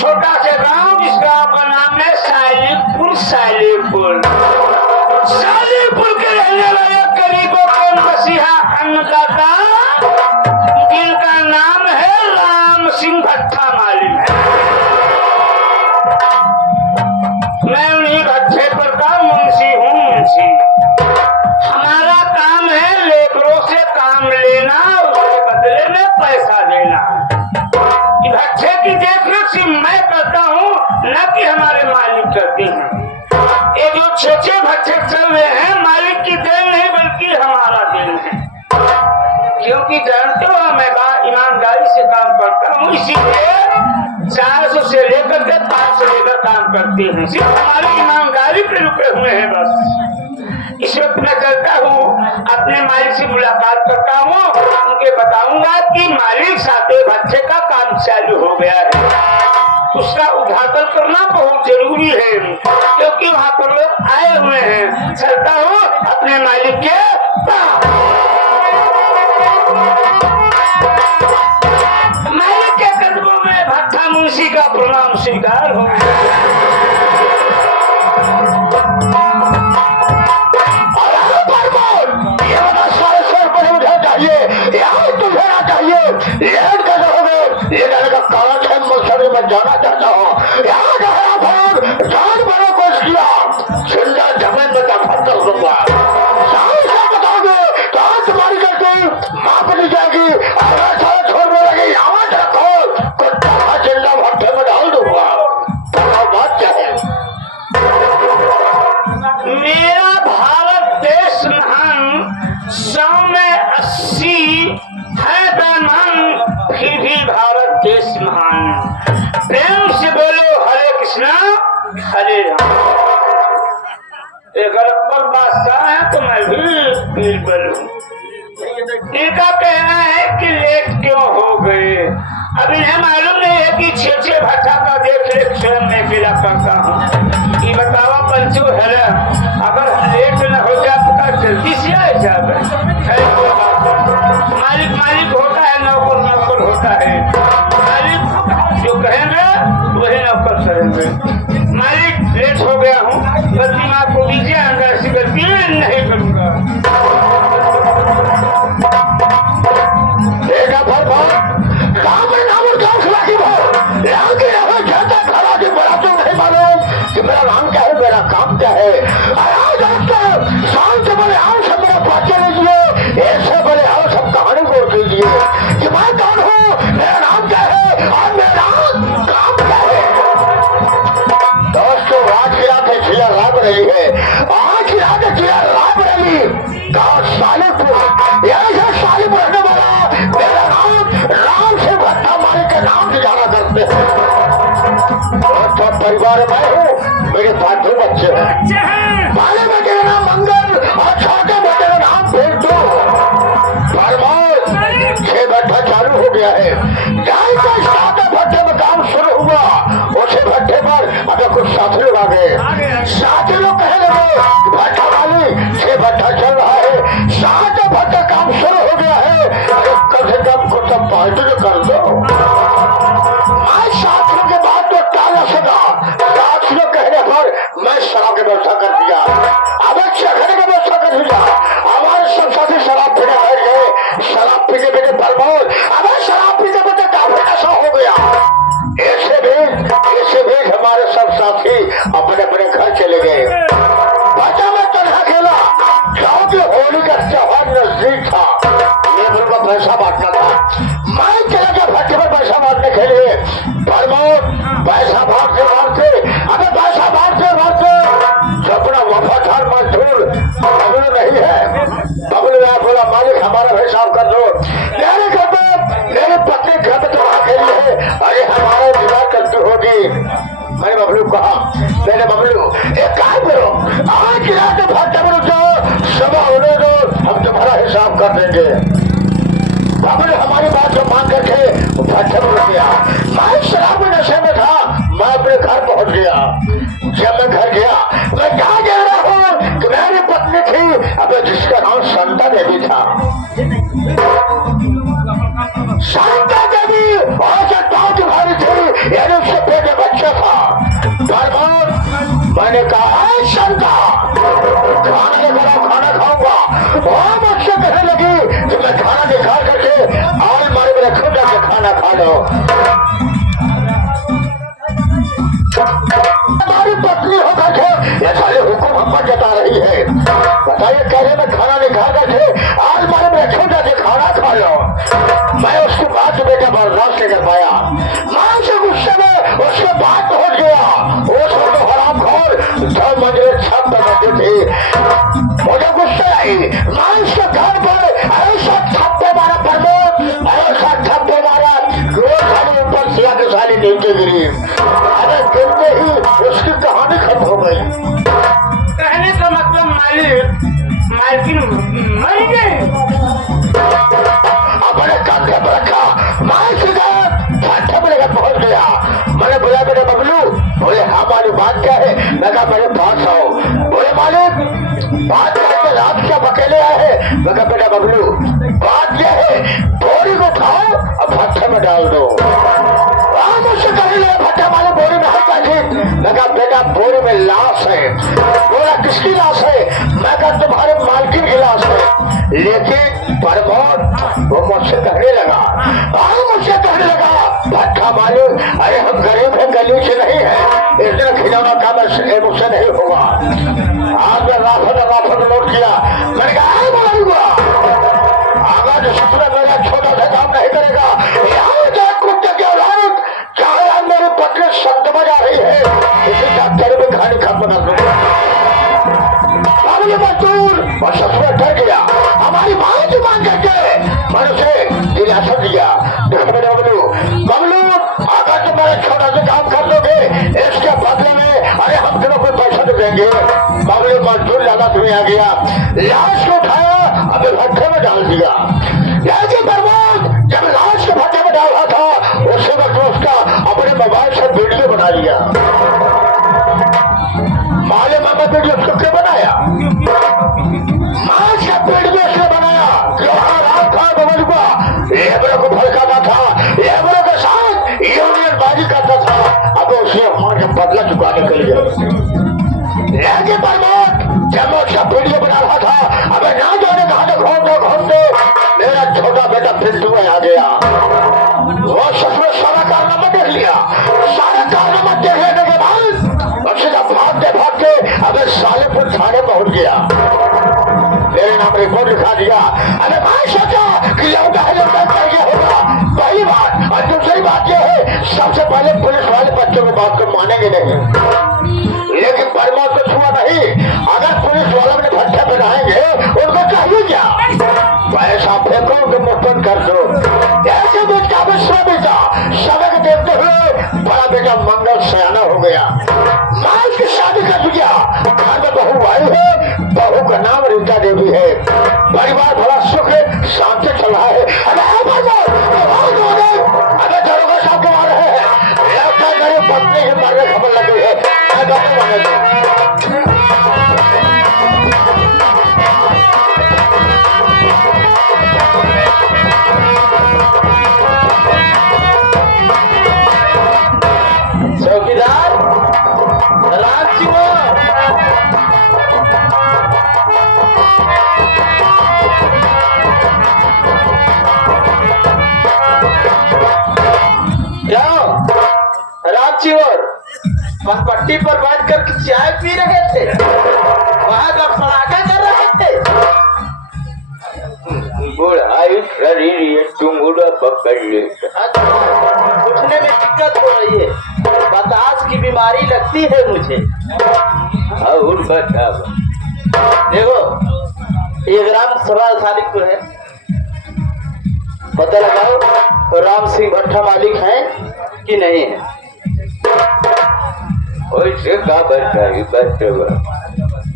छोटा सा गांव जिस गांव का नाम है सालीपुर। सालीपुर के रहने वाले गरीबों के मसीहा अन्नदाता जिनका नाम है राम सिंह भट्टा मालिक है। मैं उन्हीं भट्टे पर का मुंशी हूँ। मुंशी हमारा काम है लेबरों से काम लेना और उसके बदले में पैसा देना। भट्टे की देखरेख सिर्फ मैं करता हूँ, न कि हमारे मालिक करते हैं। ये जो 6 भट्टे चल रहे हैं मालिक की देन नहीं बल्कि हमारा देन है, क्योंकि जानते हो मैं ईमानदारी से काम करता हूँ, इसीलिए 400 से लेकर के 500 लेकर काम करते हैं। सिर्फ हमारी ईमानदारी पे रुके हुए हैं बस। इस वक्त मैं चलता हूँ, अपने मालिक से मुलाकात करता हूँ, उनके बताऊंगा कि मालिक 7वें भट्टे का काम चालू हो गया है। उसका उद्घाटन करना बहुत जरूरी है, क्योंकि वहाँ पर लोग आए हुए हैं। चलता हूँ अपने मालिक के मालिक के कदमों में भट्टा मुंशी का प्रणाम स्वीकार हो। जाना चाहता हूँ यहाँ जान बड़े कुछ किया सुंदर जमीन में दफन कर दूंगा। बताओगे तो आज तुम्हारी गलती माफ नहीं जाएगी। छोड़ने लगी आवाज रखो कुत्ता चिंता भट्टे में डाल दूंगा। बात क्या है? मेरा भारत देश महान, 100 में 80 है बेईमान, फिर भी भारत देश महान। प्रेम से बोलो हरे कृष्णा हरे राम। अगर अकबर बादशाह है तो मैं भी पीर बोलूं। इनका कहना है कि लेट क्यों हो गए। अब इन्हें मालूम नहीं है कि 6 भट्टा का देख रेख स्वयं में अकेला करता हूँ। ये बतावा पंचो है, अगर हम लेट न हो जाए तो जल्दी से आ जाए। मालिक होता है, नौकर होता है। मालिक जो कहेंगे वही नौकर करेंगे। मालिक लेट हो गया हूँ, गलती माफ को दीजिए, अंदर ऐसी गलती नहीं करूँगा। मेरा नाम क्या है, मेरा काम क्या है? शाम से बोले आओ सब मेरा पाचे लीजिए, ऐसे बोले आओ सब कहानी बोल दीजिए कि मैं कौन हूँ, मेरा नाम क्या है और मेरा काम क्या है। दोस्तों आज की रात जिला रायबरेली है। आज की रात जिला रायबरेली गाँव सालीपुर, यहाँ से सालीपुर रहने वाला मेरा नाम राम सिंह भट्टा मालिक के नाम से जाना करते हैं। दोस्तों परिवार में हूँ, मेरे 5 बच्चे हैं। बड़े बेटे का नाम मंगल और छोटे बेटे का नाम पिंटू। फरमान 6 भट्टा चालू हो गया है। ढाई का 7 भट्टे में काम शुरू हुआ, उसी भट्टे पर अगर कुछ साथी लोग आ गए। साथी लोग कहे लगे भट्टा वाली 6 भट्टा चल रहा है, 7 भट्टा काम शुरू हो गया है, कम से कम कुछ पार्टी तो कर दो। आज साथियों के बाद तो टाला सका, साथियों कहने पर मैं शराब की व्यवस्था कर दिया। अब चखने की व्यवस्था कर दिया। हमारे सब साथी शराब पीने बैठ गए। शराब पीते पीते बर्बाद, अब शराब पीते पीते काफी नशा हो गया। ऐसे भी हमारे सब साथी अपने अपने घर चले गए। बचा मैं तनहा खेला, क्योंकि होली का त्योहार नजदीक था। लेबरों का पैसा बांटना था। मैं चला गया भट्टे पर पैसा बांटने के लिए। पैसा बांटते अबे पैसा बांटते जो अपना वफादार मजदूर बबलू नहीं है, बबलू यार बोला मालिक हमारा हिसाब कर दो। मेरे घर पे मेरी पत्नी घर पे तो आ गई है, अरे हमारे विवाह करती होगी। मैंने बबलू कहा, मैंने बबलू एक काम करो, आज रात भट्टे में जाओ, सुबह होने दो, हम तुम्हारा हिसाब कर देंगे। बबलू हमारी बात को मान करके भट्टे में गया। मैं शराब में नशे में था, मैं अपने घर पहुंच गया। जब मैं घर गया मैं कहा कह रहा हूँ कि मेरी पत्नी थी, अब जिसका नाम शांता देवी था। शांता देवी और पाँच भारी थी, यानी उससे पेट ने कहा शंका खाना लेकर आओ, खाना खाऊंगा। वो मुझसे कहने लगी कि मैं खाना निकाल करके और मारे में रखो, जाके खाना खा लो। हमारी पत्नी हो बैठे ये साले हुक्म हम पर जता रही है। बताइए कह रहे मैं खाना निकाल करके आज मारे में रखो, जाके खाना खा लो। मैं उसकी बात बेटा बर्दाश्त नहीं कर पाया। मां से गुस्से में उसके बात पहुंच गया। वो सब तो हराम खोर 2 मंजिले छत पर बैठे थे। मुझे गुस्सा आई। मां उसके घर पर ऐसा थप्पे मारा, प्रमोद ऐसा थप्पे मारा, साले ऊपर सिया के साले नीचे गिरी। अरे गिरते ही उसकी कहानी खत्म हो गई। कहने का मतलब मालकिन मर गए। अपने कंधे पर रखा, मार से गया, भट्टे में लेकर पहुंच गया। मैंने बोला बेटा बबलू, बोले हाँ मालिक बात क्या है? मैं कहा मेरे पास आओ। बोले मालिक बात करके रात क्या अकेले आए हैं? मैं कहा बेटा बबलू बात क्या है? बोरी को उठाओ और भट्टे में डाल दो। मुझसे कहने लगे भट्टा वाले बोरी में हल्का ठीक। मैं कहा बेटा बोरी में लाश है। बोला किसकी लाश है? मैं कहा तुम्हारे मालकिन की लाश है। लेकिन प्रमोद वो मुझसे कहने लगा भट्टा मालिक अरे हम गरीब हैं, गली से नहीं है, इस दिन खिलौना का मुझसे नहीं होगा। आज मैं राफत नोट किया। मैंने कहा आगा जो सपना मेरा छोटा सा काम नहीं करेगा। यहाँ जाए कुत्ते की औलाद, चाहे आज मेरी पत्नी संत बजा रही है, इसी तेरे में खाने खत्म कर दूंगा। मजदूर और ससुर डर गया। हमारी मां की मांग करके मैंने उसे दिलासा दिया। बबलू अगर तुम मेरा छोटा सा काम कर लोगे इसके बदले में अरे हम तेरे को पैसा तो देंगे। बबलू मजदूर लाला तुम्हें आ गया, लाश को उठाया, अभी भट्टे में डाल दिया। प्रमोद जब लाश के भट्टे में डाल रहा था उसी वक्त उसका अपने मोबाइल से वीडियो बना लिया। मालूम है वीडियो उसको क्यों बनाया? मां का वीडियो इसलिए बनाया जो आराम था बबलू का लेबरों को भड़काता था, लेबरों के साथ यूनियन बाजी करता था। अब उसे मां का बदला चुकाने के लिए लेकिन प्रमोद जब मैं उसका वीडियो बना रहा था, अबे ना जाने कहा घूमते मेरा छोटा बेटा पिंटू आ गया। वो ससुर सारा कारनामा देख लिया। सारा कारनामा देख लेने के बाद सीधा भागते अबे सालेपुर थाने पहुंच गया। मेरे नाम रिपोर्ट लिखा दिया। अरे मैं सोचा कि लौटा है कर गया होगा, पहली बात। और दूसरी बात यह है सबसे पहले पुलिस वाले बच्चों की बात को मानेंगे नहीं, लेकिन प्रमोद को छुआ नहीं। अगर पुलिस वालों ने भट्टे बनाएंगे उनको चाहिए क्या? पैसा फेंको उनके मुफ्त कर दो। ऐसे बेटा बेटा समय को देखते हुए बड़ा बेटा मंगल सयाना हो गया। मां की शादी कर दिया। घर में बहू आई है, बहू का नाम रीता देवी है। परिवार बड़ा सुख शांति चल रहा है। अरे दरोगा साहब कमा रहे हैं, मेरी पत्नी की मरने खबर लग गई है। चौकीदार पट्टी पर बैठ कर चाय पी रहे थे, वहां का पटाखा कर रहे थे। बुढ़ाई शरीर ये चुंगुड़ा पकड़ ले। उठने में दिक्कत हो रही है, बतास की बीमारी लगती है मुझे। और बता देखो ये ग्राम सभा सादिकपुर है, पता लगाओ राम सिंह भट्टा मालिक है कि नहीं है। वैसे का बताइए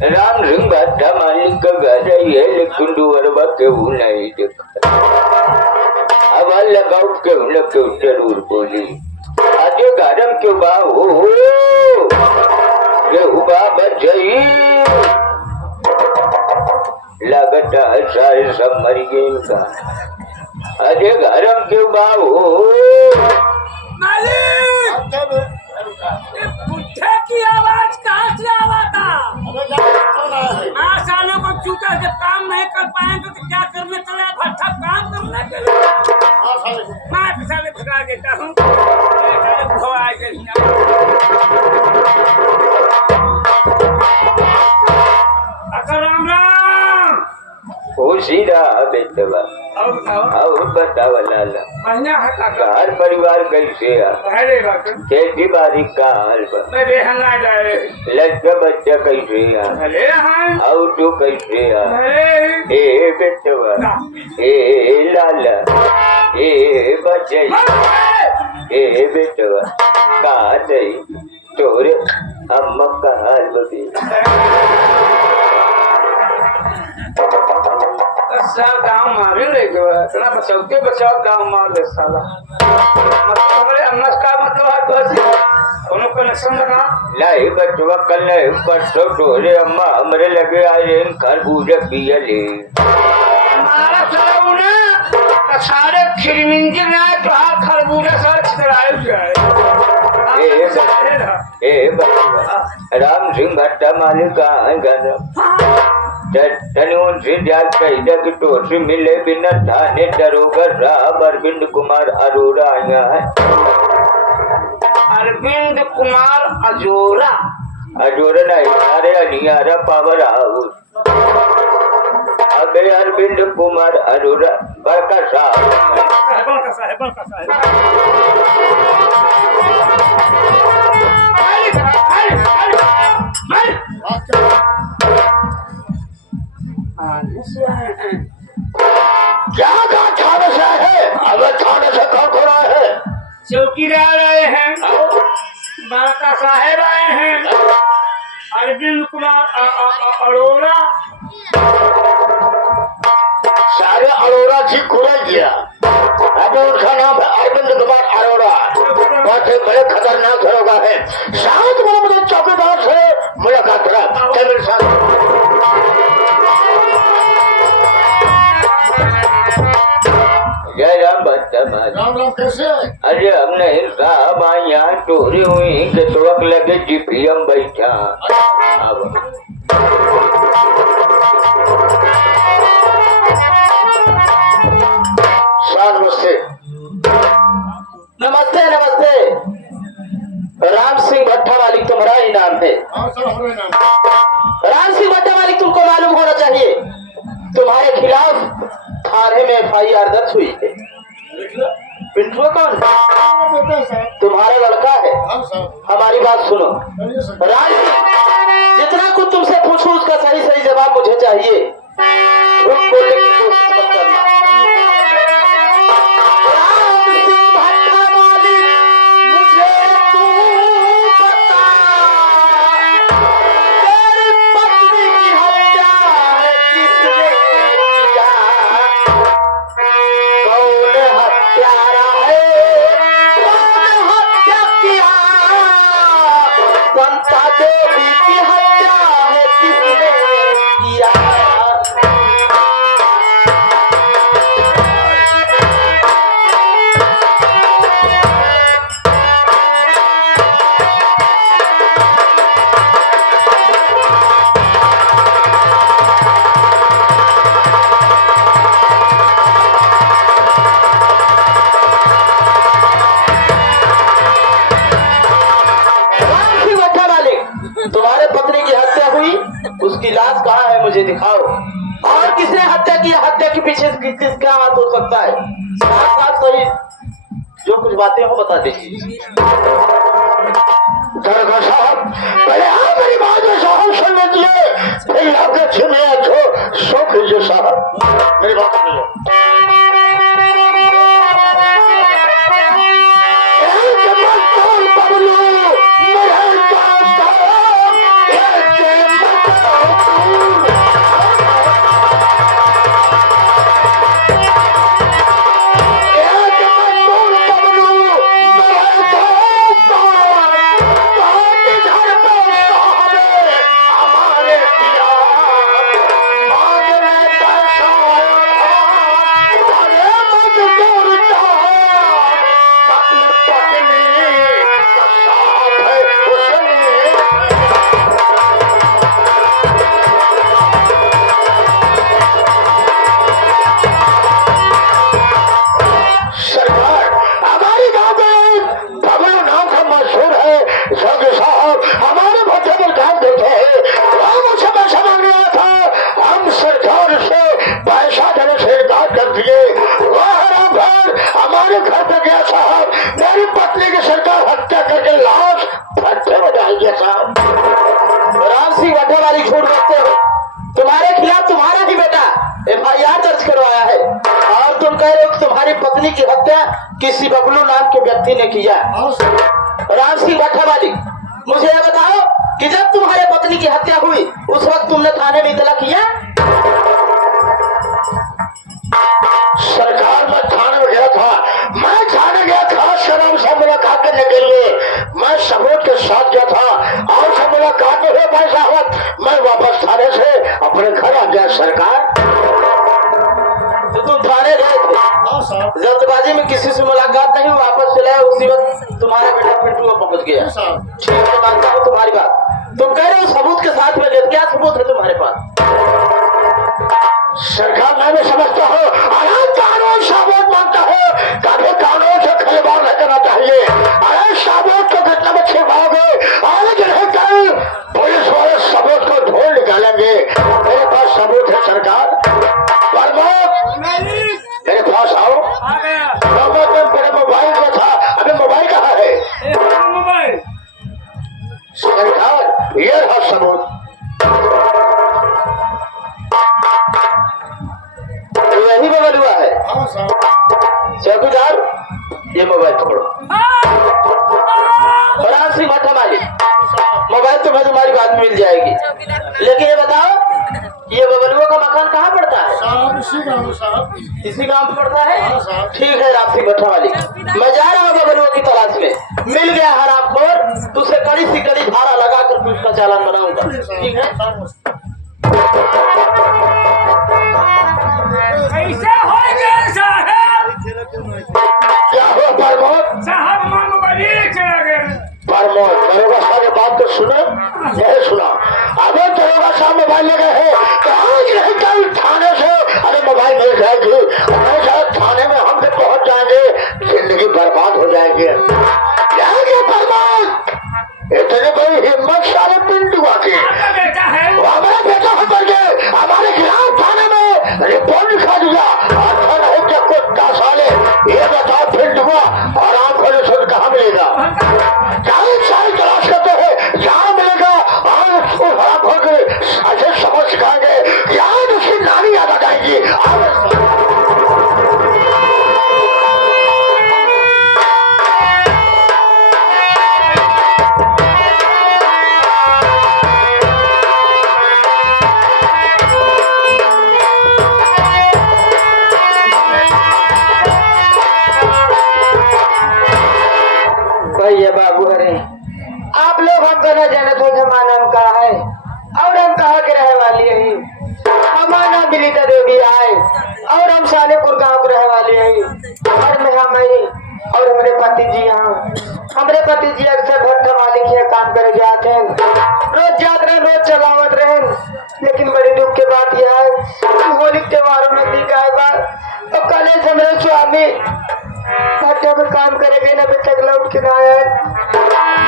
राम सिंह भट्टा मालिक का घर है, लेकिन दुअरबा केहू नहीं देखा। अब लगाओ केहू न केहू जरूर बोली आजे गारम क्यों बा हो केहू बा बचई लगता है सारे सब मर गए इनका। अरे गरम क्यों बा हो मालिक, पुट्ठे की आवाज कहाँ से आवाज पाएंगे तो क्या करने चले भट्ठा काम करने के लिए हाँ साले मैं तो साले भगा देता हूँ मैं साले भगा गई अगर राम राम होशीरा बेटवा और बताओ और बतावा लाला बढ़िया है काका घर परिवार कैसे है अरे बात खेती बाड़ी का हाल बा मैं बेहना जाए लड़का बच्चा कैसे है अरे हाँ और तू कैसे है अरे ए बेटवा ए लाला ए बच्चे ए बेटवा का दई तोरे अम्मा का हाल बती साल गाँव मारे ले गए इतना बचाओ बचाओ गाँव मार दे साला मतलब हमारे अन्नस का मतलब है तो ऐसे उन्होंने कनेक्शन लगा नहीं बचवा कल नहीं परसों तोरे अम्मा हमरे लगे आए घर बूझे पिया ले हमारा साला उन्हें सारे खिरमिंजी में आए तो हाथ खरबूजा सारे छितराए जाए ए बचवा राम सिंह भट्टा मालिक कहाँ है घर तनुन से जाग कैदा की टोसी मिले बिना थाने दरोगा साहब अरविंद कुमार अरोड़ा आया है अरविंद कुमार अजोरा अजोड़ा नहीं अरे अनियारा पावर हाउस अबे अरविंद कुमार अरोड़ा बड़का साहब क्या कहा थाने से आए हैं अब थाने से कौन कौन आए हैं चौकीदार आए हैं बालका साहेब आए हैं अरविंद कुमार अरोड़ा सारे अरोड़ा जी खुला दिया अब उनका नाम है अरविंद कुमार अरोड़ा बहुत ही बड़े खतरनाक दरोगा है साथ में मुझे चौकीदार से मुलाकात करा क्या मेरे साथ जय राम भट्टा मालिक राम राम कैसे है अरे हमने साहब यहाँ चोरी हुई के तुरक लगे जीपीएम बैठा अब नमस्ते नमस्ते नमस्ते राम सिंह भट्टा मालिक तुम्हारा ही नाम है हाँ सर हमारे नाम राम सिंह भट्टा मालिक तुमको मालूम होना चाहिए तुम्हारे खिलाफ थाने में FIR दर्ज हुई है पिंटू कौन तुम्हारा लड़का है हमारी बात सुनो राज जितना कुछ तुमसे पूछूं उसका सही सही जवाब मुझे चाहिए झूठ बोलने की कोशिश मत करना राम सिंह भट्टा मालिक मुझे तू बता तेरी पत्नी की हत्या किसने किया कौन हत्यारा है कौन हत्या किया संता देवी की हत्या है किसने किया राम सिंह भट्टा मालिक तुम्हारे पत्नी की हत्या हुई उसकी लाश कहाँ है मुझे दिखाओ और किसने हत्या की हत्या के पीछे किसका हाथ हो सकता है साथ साथ सही जो कुछ बातें हो बता दीजिए दरोगा साहब पहले आप मेरी बात में साहब सुन लीजिए फिर आपके छिपे छो सो कीजिए साहब मेरी बात सुनिए कह रहे हो कि तुम्हारी पत्नी की हत्या किसी बबलू नाम के व्यक्ति ने किया। राम सिंह भट्टा वाली, मुझे यह बताओ कि जब तुम्हारे पत्नी की हत्या हुई उस वक्त तुमने थाने में इतला किया? सरकार में थाने में गया था, मैं थाने गया था शराब से मुलाकात करने के लिए। मैं सबूत के साथ गया था और से मुलाकात में हुए भाई साहब, मैं वापस थाने से अपने घर आ गया। सरकार तो तुम थाने गए थे, जल्दबाजी में किसी से मुलाकात नहीं, वापस चले आए, उसी वक्त तुम्हारा बेटा पिंटू पहुंच गया। ठीक है, मानता हूँ तुम्हारी बात। तुम कह रहे हो सबूत के साथ में गए, क्या सबूत है तुम्हारे पास? सरकार मैं भी समझता हूँ, अरे कानून सबूत मांगता है, कभी कानून से खिलवाड़ नहीं करना चाहिए। अरे सबूत को घटना में छिपाओगे, आज नहीं कल पुलिस वाले सबूत को ढूंढ निकालेंगे। मेरे पास सबूत है सरकार। प्रमोद मेरे पास आओ। प्रमोद में मेरे मोबाइल को था, अभी मोबाइल कहाँ है? सरकार ये रहा सबूत। यही मोबाइल हुआ है? चौकीदार ये मोबाइल पकड़ो। राम सिंह भट्टा मालिक, मोबाइल तुम्हें तुम्हारी बाद में मिल जाएगी, लेकिन ये बताओ ये बबलुआ का मकान कहाँ पड़ता है? इसी गांव में पड़ता है? ठीक है राम सिंह भट्टा मालिक, मैं जा रहा हूँ बबलुआ की तलाश में। मिल गया हरामखोर, तुझसे कड़ी सी कड़ी धारा लगाकर उसका चालान बनाऊंगा। ठीक है? ऐसे हो गए साहब। क्या हुआ प्रमोद? साहब मन मोबाइल चला गया। प्रमोद दरोगा साहब की बात तो सुनो, यही सुना। अबे दरोगा साहब मोबाइल लगे हैं तो आज नहीं कल थाने से अरे मोबाइल मिल जाएगी। थाने में हम जब पहुंच जाएंगे जिंदगी बर्बाद हो जाएगी। जाएंगे प्रमोद, इतनी बड़ी हिम्मत सारे पिंटुआ की। बेटा है हमारा बेटा होकर के हमारे खिलाफ थाने में रिपोर्ट लिखा दिया। अच्छा नहीं क्या कुत्ता साले, ये बताओ पिंटुआ और आंखों ने सुन कहाँ मिलेगा? सारी तलाश करते हैं, जहाँ मिलेगा और उसको हराम होकर ऐसे समझ सिखाएंगे कि आज उसकी नानी याद आ जाएगी। भैया बाबू हरे, आप लोग हमको न जाने तो जमाना हम कहा है और हम कहाँ के रहने वाली है। हमारा नाम बिनीता देवी आए और हम सालेपुर गांव के रहने वाले हैं। और मैं और हमारे पति जी यहाँ, हमारे पति जी अक्सर भट्टा मालिक यहाँ काम करे जाते हैं, रोज जाते रहे रोज चलावत रहे। लेकिन बड़ी दुख की बात यह है कि होली त्योहारों में दी गए बार और कल से मेरे स्वामी भट्टा में काम करेंगे न अभी तक लौट के ना आए,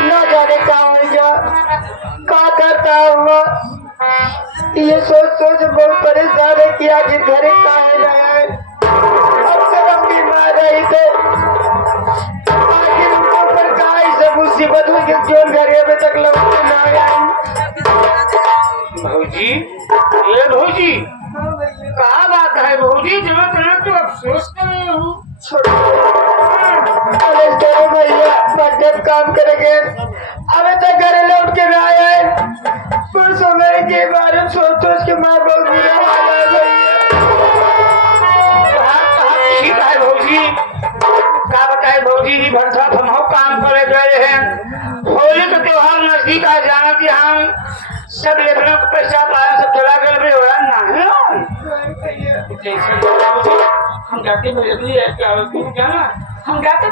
न जाने कहा होगा क्या करता हुआ। ये सोच सोच बहुत परेशान है कि आखिर घरे काहे न आए। अक्सर हम बीमार रही थे, आखिर उनके ऊपर काय से मुसीबत हुई कि जो घरे अभी तक लौट के ना आए। भौजी, ये भौजी क्या बात है भौजी? जब तो अफसोस कर रहे हो। भैया भट्टे काम करेंगे अभी तक घरे लौट के ना आए। परसों मेरे के बारे में सोच सोच के माँ बहुत बुरा हाल है भैया। ठीक है भौजी, क्या बताए भौजी? भट्टा हम काम करे गए हैं, होली का त्योहार नजदीक आ जाना कि हम सब लेबरों को पैसा पाया सब चला गए भी हो रहा ना हम जाते क्या ना हम जाते